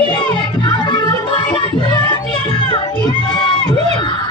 爷爷奶奶，我要吃面条。